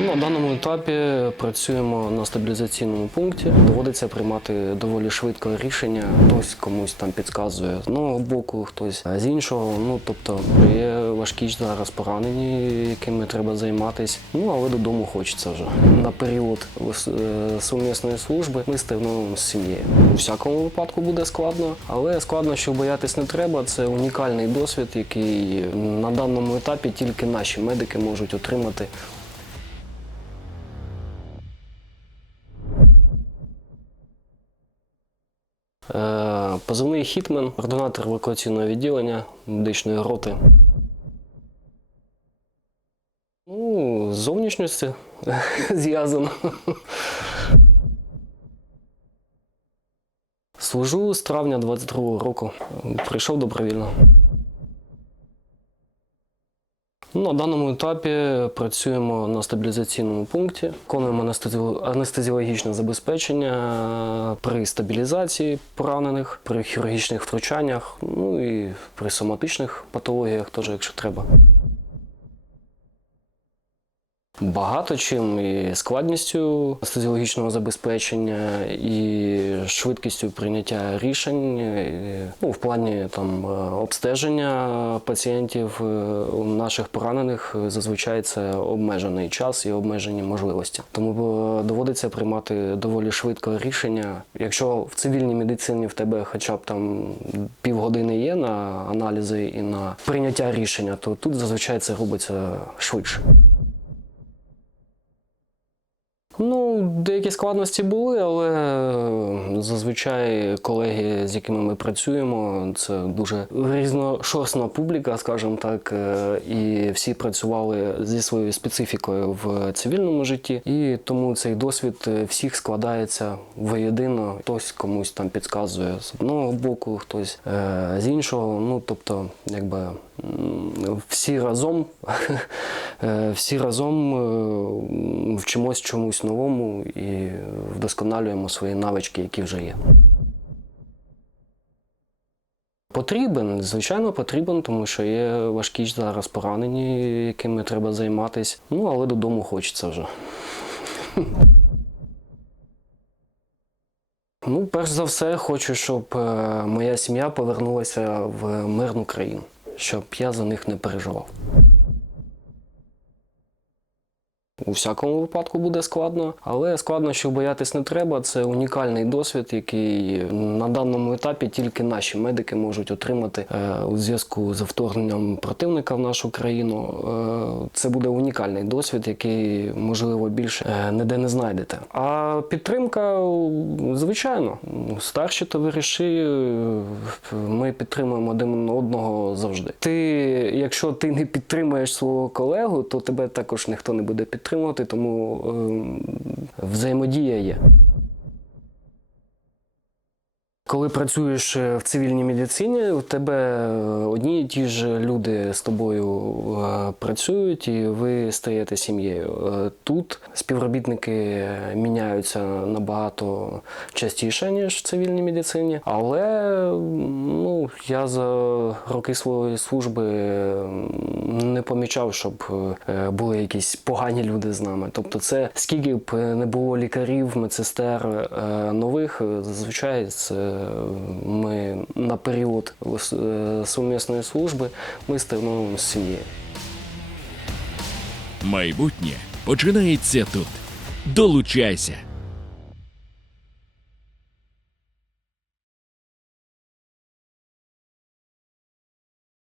Ну, На даному етапі працюємо на стабілізаційному пункті. Доводиться приймати доволі швидко рішення. Хтось комусь там підказує з одного боку, хтось з іншого. Ну тобто є важкі зараз поранені, якими треба займатися. Ну але додому хочеться вже. На період е, сумісної служби ми стигнемо з сім'єю. У всякому випадку буде складно, але складно, що боятись не треба. Це унікальний досвід, який на даному етапі тільки наші медики можуть отримати. Позивний хітмен, координатор евакуаційного відділення медичної роти. Ну, з зовнішністю зв'язано. Служу з травня 22-го року. Прийшов добровільно. Ну, На даному етапі працюємо на стабілізаційному пункті, виконуємо анестезі- анестезіологічне забезпечення при стабілізації поранених, при хірургічних втручаннях, ну і при соматичних патологіях, теж, якщо треба. Багато чим і складністю анестезіологічного забезпечення, і швидкістю прийняття рішень, і, ну, в плані там е, обстеження пацієнтів е, у наших поранених зазвичай це обмежений час і обмежені можливості. Тому е, доводиться приймати доволі швидко рішення. Якщо в цивільній медицині в тебе хоча б там півгодини є на аналізи і на прийняття рішення, то тут зазвичай це робиться швидше. Ну, деякі складності були, але е, зазвичай колеги, з якими ми працюємо, це дуже різношорстна публіка, скажімо так, е, і всі працювали зі своєю специфікою в цивільному житті, і тому цей досвід е, всіх складається воєдино. Хтось комусь там підказує з одного боку, хтось з іншого. Ну тобто, якби всі разом, всі разом вчимось чомусь новому і вдосконалюємо свої навички, які вже є. Потрібен, звичайно, потрібен, тому що є важкі зараз поранені, якими треба займатися. Ну, але додому хочеться вже. Ну, перш за все, хочу, щоб е, моя сім'я повернулася в мирну країну, щоб я за них не переживав. У всякому випадку буде складно, але складно, що боятись не треба. Це унікальний досвід, який на даному етапі тільки наші медики можуть отримати е, у зв'язку з вторгненням противника в нашу країну. Е, Це буде унікальний досвід, який можливо більше е, ніде не знайдете. А підтримка, звичайно, старші товариші, ми підтримуємо один одного завжди. Ти, якщо ти не підтримуєш свого колегу, то тебе також ніхто не буде підтримувати, тому е, взаємодія є. Коли працюєш е, в цивільній медицині, у тебе е, одні і ті ж люди з тобою е, працюють, і ви стаєте сім'єю. Тут співробітники міняються набагато частіше, ніж в цивільній медицині. Але ну, я за роки своєї служби не помічав, щоб були якісь погані люди з нами. Тобто, це скільки б не було лікарів, медсестер нових, зазвичай це ми на період е, сумісної служби ми з сім'єю. Майбутнє починається тут. Долучайся!